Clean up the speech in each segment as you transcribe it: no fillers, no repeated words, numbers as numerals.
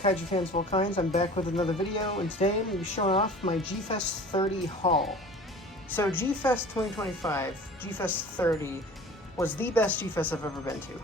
Kaiju fans of all kinds, I'm back with another video, and today I'm going to be showing off my Gfest 30 haul. So Gfest 2025, Gfest 30, was the best Gfest I've ever been to,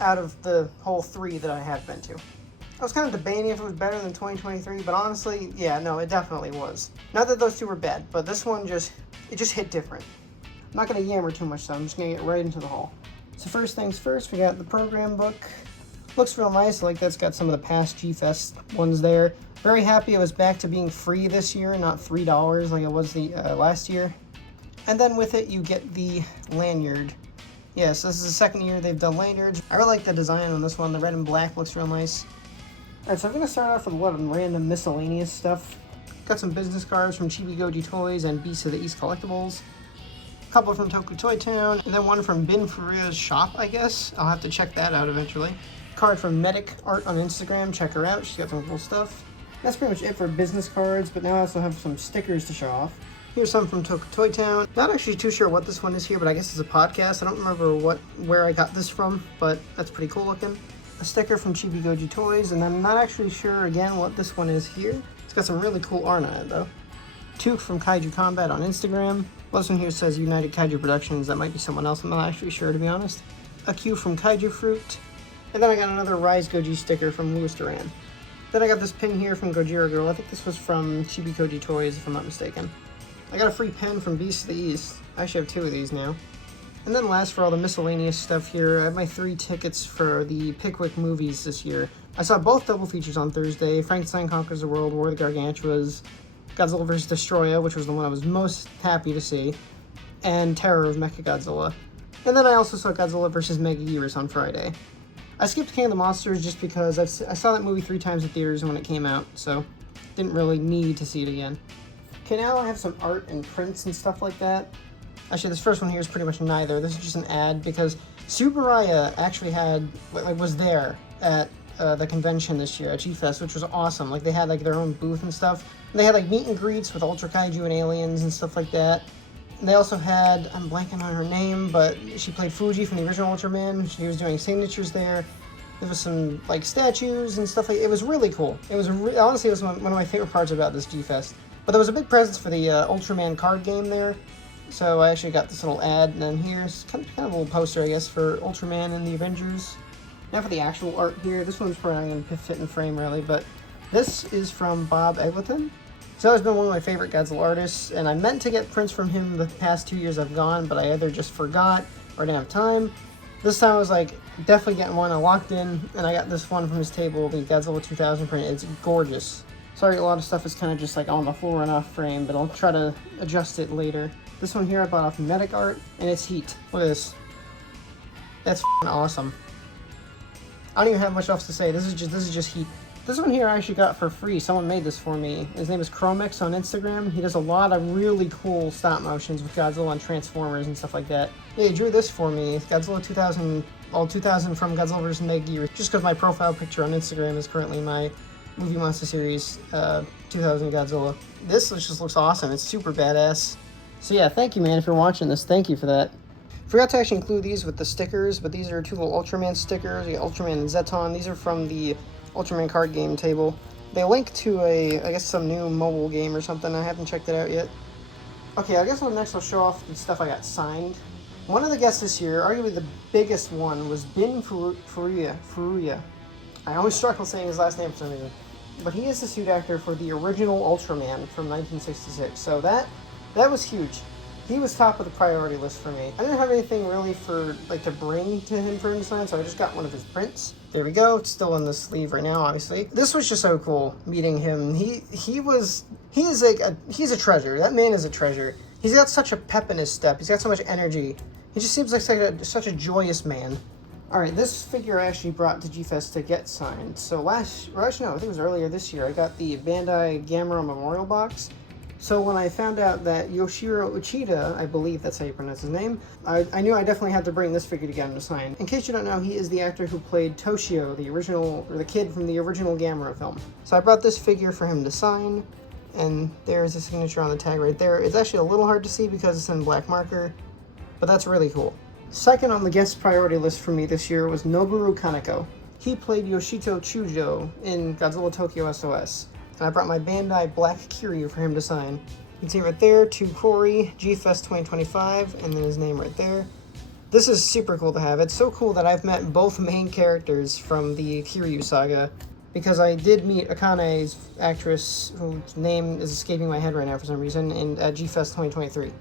out of the whole 3 that I have been to. I was kind of debating if it was better than 2023, but honestly, yeah, no, it definitely was. Not that those two were bad, but this one just hit different. I'm not going to yammer too much, so I'm just going to get right into the haul. So first things first, we got the program book. Looks real nice. I like that's got some of the past Gfest ones there. Very happy it was back to being free this year, not $3 like it was the last year. And then with it, you get the lanyard. Yes, this is the second year they've done lanyards. I really like the design on this one. The red and black looks real nice. Alright, so I'm going to start off with a lot of random miscellaneous stuff. Got some business cards from Chibi Goji Toys and Beasts of the East Collectibles. A couple from Toku Toy Town, and then one from Bin Furia's shop, I guess. I'll have to check that out eventually. Card from Medic Art on Instagram, check her out, she's got some cool stuff. That's pretty much it for business cards, but now I also have some stickers to show off. Here's some from Toku Toy Town. Not actually too sure what this one is here, but I guess it's a podcast. I don't remember where I got this from, but that's pretty cool looking. A sticker from Chibi Goji Toys, and I'm not actually sure again what this one is here. It's got some really cool art on it though. Two from Kaiju Combat on Instagram. Well, this one here says United Kaiju Productions. That might be someone else, I'm not actually sure to be honest. A Q from Kaiju Fruit. And then I got another Rise Goji sticker from Louis Duran. Then I got this pin here from Gojira Girl. I think this was from Chibi Goji Toys, if I'm not mistaken. I got a free pen from Beasts of the East. I actually have 2 of these now. And then last, for all the miscellaneous stuff here, I have my 3 tickets for the Pickwick movies this year. I saw both double features on Thursday. Frankenstein Conquers the World, War of the Gargantuas, Godzilla vs. Destroya, which was the one I was most happy to see, and Terror of Mechagodzilla. And then I also saw Godzilla vs. Megaguirus on Friday. I skipped King of the Monsters just because I saw that movie 3 times in theaters when it came out, so didn't really need to see it again. Okay, now I have some art and prints and stuff like that. Actually, this first one here is pretty much neither. This is just an ad because Subaraya actually was there at the convention this year at Gfest, which was awesome. Like, they had their own booth and stuff. And they had meet and greets with Ultra Kaiju and aliens and stuff like that. And they also had, I'm blanking on her name, but she played Fuji from the original Ultraman. She was doing signatures there. There was some statues and stuff it was really cool. It was honestly, it was one of my favorite parts about this Gfest. But there was a big presence for the Ultraman card game there. So I actually got this little ad, and then here's kind of a little poster, I guess, for Ultraman and the Avengers. Now for the actual art here. This one's probably not going to fit in frame really, but this is from Bob Eggleton. He's always been one of my favorite Godzilla artists, and I meant to get prints from him the past 2 years I've gone, but I either just forgot or didn't have time. This time I was definitely getting one. I walked in, and I got this one from his table, the Godzilla 2000 print. It's gorgeous. Sorry, a lot of stuff is kind of just on the floor and off frame, but I'll try to adjust it later. This one here I bought off Medic Art, and it's heat. Look at this. That's f***ing awesome. I don't even have much else to say. This is just heat. This one here I actually got for free. Someone made this for me. His name is Chromix on Instagram. He does a lot of really cool stop motions with Godzilla and Transformers and stuff like that. Yeah, he drew this for me. It's Godzilla 2000, all 2000 from Godzilla vs. Megaguirus. Just because my profile picture on Instagram is currently my Movie Monster Series 2000 Godzilla. This just looks awesome. It's super badass. So yeah, thank you, man, if you're watching this. Thank you for that. Forgot to actually include these with the stickers, but these are 2 little Ultraman stickers. You got Ultraman and Zeton. These are from the Ultraman card game table. They link to I guess some new mobile game or something. I haven't checked it out yet. Okay, I guess next I'll show off the stuff I got signed. One of the guests this year, arguably the biggest one, was Bin Furuya. I always struggle saying his last name for some reason. But he is the suit actor for the original Ultraman from 1966, so that was huge. He was top of the priority list for me. I didn't have anything really to bring to him for him to sign, so I just got one of his prints. There we go. It's still in the sleeve right now, obviously. This was just so cool meeting him. He's a treasure. That man is a treasure. He's got such a pep in his step. He's got so much energy. He just seems like such a joyous man. Alright, this figure I actually brought to Gfest to get signed. So I think it was earlier this year, I got the Bandai Gamera Memorial Box. So when I found out that Yoshiro Uchida, I believe that's how you pronounce his name, I knew I definitely had to bring this figure to get him to sign. In case you don't know, he is the actor who played Toshio, the kid from the original Gamera film. So I brought this figure for him to sign, and there's a signature on the tag right there. It's actually a little hard to see because it's in black marker, but that's really cool. Second on the guest priority list for me this year was Noboru Kaneko. he played Yoshito Chujo in Godzilla Tokyo SOS. And I brought my Bandai Black Kiryu for him to sign. You can see it right there, to Corey, Gfest 2025, and then his name right there. This is super cool to have. It's so cool that I've met both main characters from the Kiryu saga, because I did meet Akane's actress, whose name is escaping my head right now for some reason, at Gfest 2023.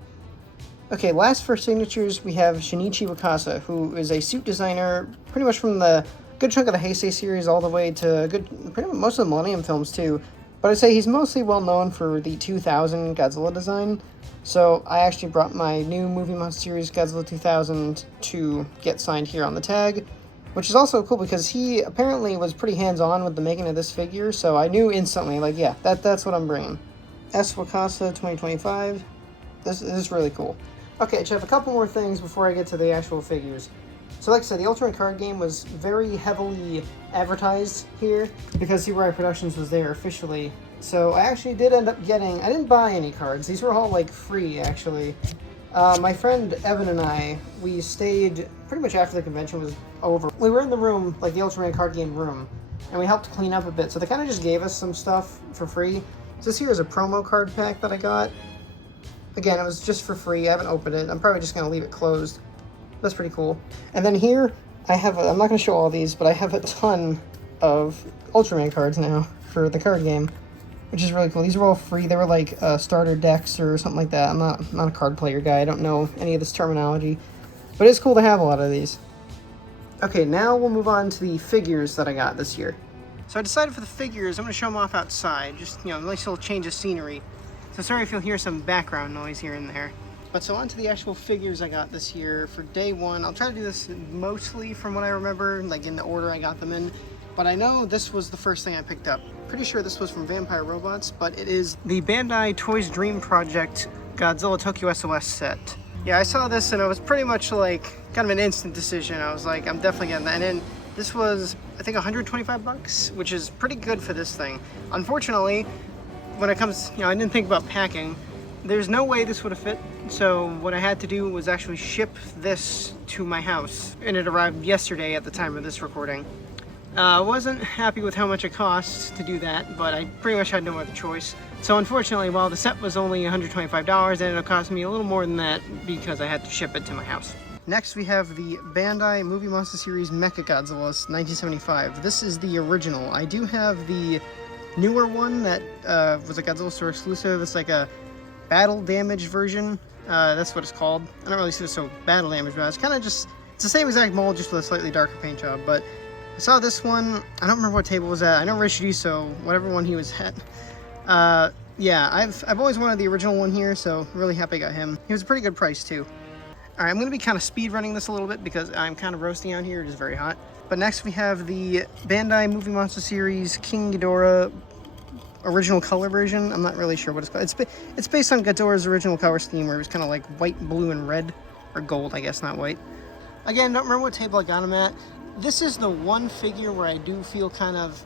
Okay, last for signatures, we have Shinichi Wakasa, who is a suit designer pretty much from the good chunk of the Heisei series all the way to pretty much most of the Millennium films too. But I'd say he's mostly well known for the 2000 Godzilla design. So I actually brought my new Movie Monster Series Godzilla 2000 to get signed here on the tag, which is also cool because he apparently was pretty hands-on with the making of this figure, so I knew instantly, like, yeah, that's what I'm bringing. S. Wakasa 2025. This is really cool. Okay, so I have a couple more things before I get to the actual figures. So like I said, the Ultraman card game was very heavily advertised here because Samurai Productions was there officially. So I actually did end up getting, I didn't buy any cards. These were all like free actually. My friend Evan and I, we stayed pretty much after the convention was over. We were in the room, like the Ultraman card game room, and we helped clean up a bit. So they kind of just gave us some stuff for free. So this here is a promo card pack that I got. Again, it was just for free. I haven't opened it. I'm probably just going to leave it closed. That's pretty cool. And then here, I'm not going to show all these, but I have a ton of Ultraman cards now for the card game, which is really cool. These are all free. They were like starter decks or something like that. I'm not a card player guy. I don't know any of this terminology, but it's cool to have a lot of these. Okay, now we'll move on to the figures that I got this year. So I decided for the figures, I'm going to show them off outside. Just, a nice little change of scenery. So sorry if you'll hear some background noise here and there. But so on to the actual figures I got this year for day one. I'll try to do this mostly from what I remember, like in the order I got them in. But I know this was the first thing I picked up. Pretty sure this was from Vampire Robots, but it is the Bandai Toys Dream Project Godzilla Tokyo SOS set. Yeah, I saw this and it was pretty much like kind of an instant decision. I was like, I'm definitely getting that. And then this was, I think, 125 bucks, which is pretty good for this thing. Unfortunately, when it comes, I didn't think about packing. There's no way this would have fit. So what I had to do was actually ship this to my house, and it arrived yesterday at the time of this recording. I wasn't happy with how much it cost to do that, but I pretty much had no other choice. So unfortunately, while the set was only $125, it ended up costing me a little more than that because I had to ship it to my house. Next, we have the Bandai Movie Monster Series Mechagodzilla 1975. This is the original. I do have the newer one that was a Godzilla Store exclusive. It's like a battle damage version. That's what it's called. I don't really see it so battle damage, but it's kind of just, it's the same exact mold, just with a slightly darker paint job. But I saw this one. I don't remember what table it was at. I know Rishidiso, whatever one he was at. Yeah, I've always wanted the original one here, so really happy I got him. He was a pretty good price too. All right, I'm going to be kind of speed running this a little bit because I'm kind of roasting out here. It is very hot. But next we have the Bandai Movie Monster Series King Ghidorah original color version. I'm not really sure what it's called. It's based on Ghidorah's original color scheme, where it was kind of like white, blue, and red, or gold, I guess, not white. Again, don't remember what table I got him at. This is the one figure where I do feel kind of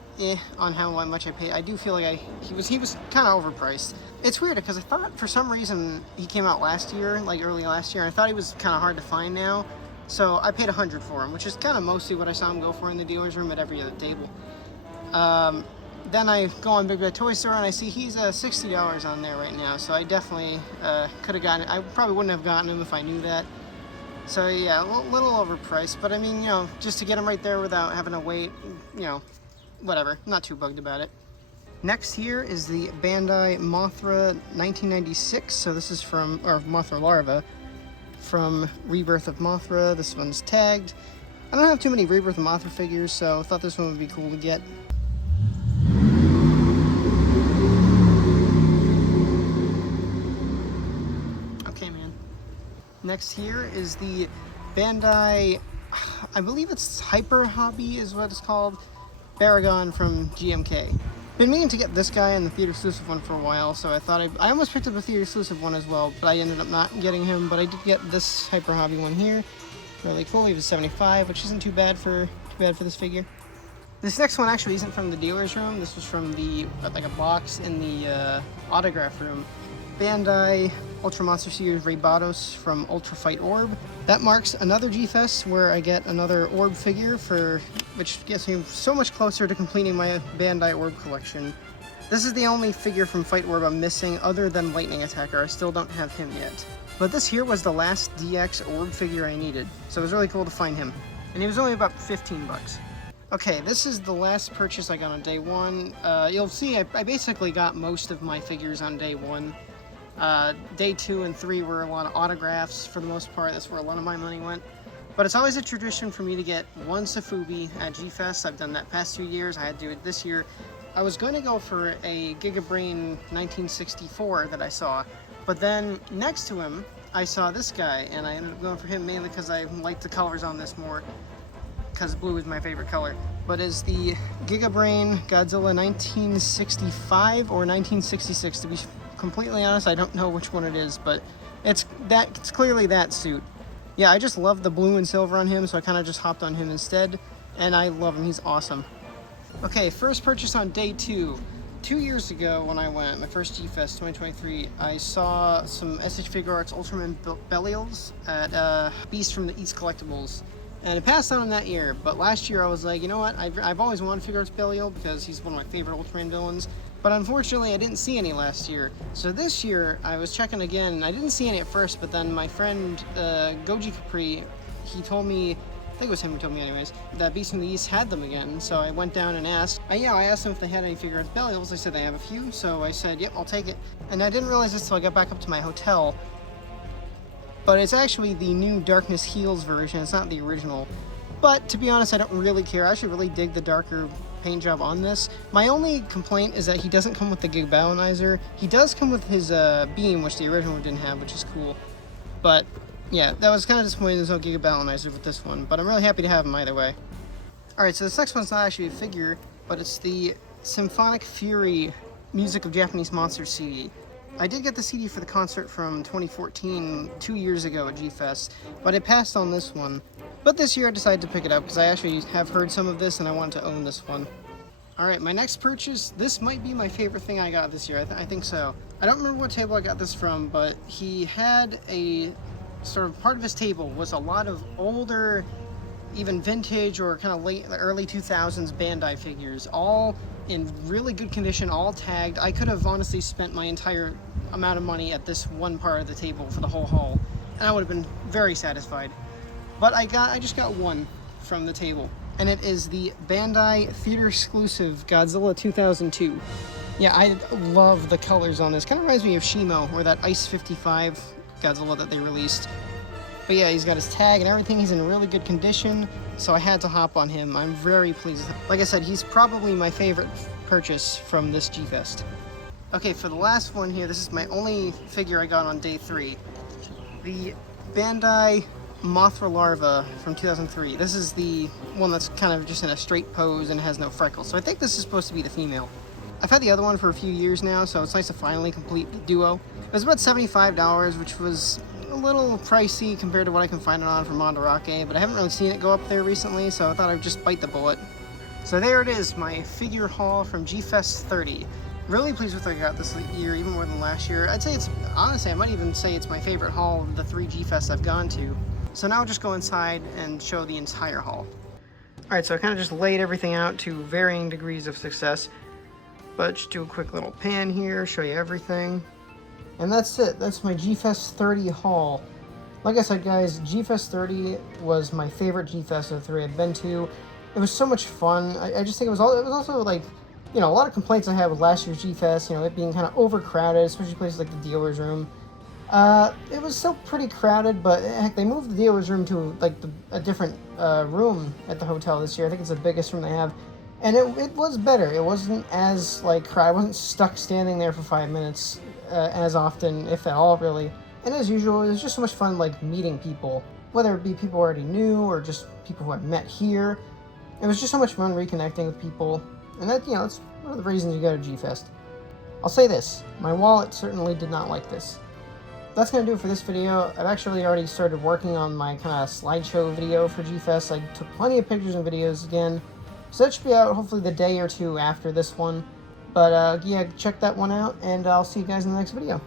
on how much I paid. I do feel like he was kind of overpriced. It's weird because I thought for some reason he came out last year, like early last year. I thought he was kind of hard to find now, so I paid $100 for him, which is kind of mostly what I saw him go for in the dealer's room at every other table. Then I go on Big Bad Toy Store and I see he's $60 on there right now, so I definitely could have gotten it. I probably wouldn't have gotten him if I knew that. So yeah, a little overpriced, but I mean, just to get him right there without having to wait, whatever. Not too bugged about it. Next here is the Bandai Mothra 1996. So this is from, or Mothra Larva, from Rebirth of Mothra. This one's tagged. I don't have too many Rebirth of Mothra figures, so I thought this one would be cool to get. Okay, man. Next here is the Bandai, I believe it's Hyper Hobby is what it's called, Baragon from GMK. Been meaning to get this guy and the theater exclusive one for a while, so I thought I almost picked up the theater exclusive one as well, but I ended up not getting him. But I did get this Hyper Hobby one here. Really cool. He was $75, which isn't too bad for this figure. This next one actually isn't from the dealer's room. This was from the like a box in the autograph room. Bandai Ultra Monster Series Rabados from Ultra Fight Orb. That marks another Gfest where I get another Orb figure, which gets me so much closer to completing my Bandai Orb collection. This is the only figure from Fight Orb I'm missing other than Lightning Attacker. I still don't have him yet. But this here was the last DX Orb figure I needed, so it was really cool to find him. And he was only about 15 bucks. Okay, this is the last purchase I got on day one. You'll see I basically got most of my figures on day one. Day 2 and 3 were a lot of autographs for the most part. That's where a lot of my money went. But it's always a tradition for me to get one Sofubi at Gfest. I've done that past 2 years. I had to do it this year. I was going to go for a Gigabrain 1964 that I saw, but then next to him I saw this guy, and I ended up going for him mainly because I liked the colors on this more, because blue is my favorite color. But is the Gigabrain Godzilla 1965 or 1966, to be completely honest. I don't know which one it is, but it's clearly that suit. Yeah, I just love the blue and silver on him, so I kind of just hopped on him instead, and I love him. He's awesome. Okay, first purchase on day 2. 2 years ago when I went, my first Gfest 2023, I saw some SH Figure Arts Ultraman Belials at Beast from the East Collectibles. And it passed on in that year, but last year I was like, you know what, I've always wanted Figure Arts Belial because he's one of my favorite Ultraman villains, but unfortunately I didn't see any last year. So this year I was checking again, I didn't see any at first, but then my friend Goji Capri, he told me, I think it was him who told me anyways, that Beast from the East had them again. So I went down and asked. I asked them if they had any Figure Arts Belials. They said they have a few, so I said, yep, I'll take it. And I didn't realize this until I got back up to my hotel, but it's actually the new Darkness Heals version. It's not the original. But to be honest, I don't really care. I actually really dig the darker paint job on this. My only complaint is that he doesn't come with the Giga Balanizer. He does come with his beam, which the original didn't have, which is cool. But yeah, that was kind of disappointing there's no Giga Balanizer with this one, but I'm really happy to have him either way. Alright, so this next one's not actually a figure, but it's the Symphonic Fury Music of Japanese Monsters CD. I did get the CD for the concert from 2014, 2 years ago at Gfest, but I passed on this one. But this year I decided to pick it up because I actually have heard some of this and I wanted to own this one. Alright, my next purchase, this might be my favorite thing I got this year. I think so. I don't remember what table I got this from, but he had a sort of part of his table was a lot of older, even vintage or kind of late, early 2000s Bandai figures, all in really good condition, all tagged. I could have honestly spent my entire amount of money at this one part of the table for the whole haul, and I would have been very satisfied. But I just got one from the table, and it is the Bandai Theater exclusive Godzilla 2002. Yeah, I love the colors on this. Kind of reminds me of Shimo, or that Ice 55 Godzilla that they released. But yeah, he's got his tag and everything. He's in really good condition, so I had to hop on him. I'm very pleased. Like I said, he's probably my favorite purchase from this Gfest. Okay, for the last one here, this is my only figure I got on day 3. The Bandai Mothra Larva from 2003. This is the one that's kind of just in a straight pose and has no freckles, so I think this is supposed to be the female. I've had the other one for a few years now, so it's nice to finally complete the duo. It was about $75, which was a little pricey compared to what I can find it on from Mandarake, but I haven't really seen it go up there recently, so I thought I'd just bite the bullet. So there it is, my figure haul from Gfest 30. Really pleased with what I got this year, even more than last year. I'd say honestly, I might even say it's my favorite haul of the 3 Gfests I've gone to. So now I'll just go inside and show the entire haul. Alright, so I kind of just laid everything out to varying degrees of success. But just do a quick little pan here, show you everything. And that's it. That's my Gfest 30 haul. Like I said, guys, Gfest 30 was my favorite Gfest of the 3 I've been to. It was so much fun. I just think it was also like, you know, a lot of complaints I had with last year's Gfest, you know, it being kind of overcrowded, especially places like the dealer's room. It was still pretty crowded, but heck, they moved the dealer's room to like a different room at the hotel this year. I think it's the biggest room they have. And it was better. It wasn't as, like, crowded. I wasn't stuck standing there for 5 minutes as often, if at all, really. And as usual, it was just so much fun, like, meeting people. Whether it be people I already knew or just people who I met here. It was just so much fun reconnecting with people. And that, you know, that's one of the reasons you go to Gfest. I'll say this. My wallet certainly did not like this. That's going to do it for this video. I've actually already started working on my kind of slideshow video for Gfest. I took plenty of pictures and videos again. So that should be out hopefully the day or two after this one. But yeah, check that one out, and I'll see you guys in the next video.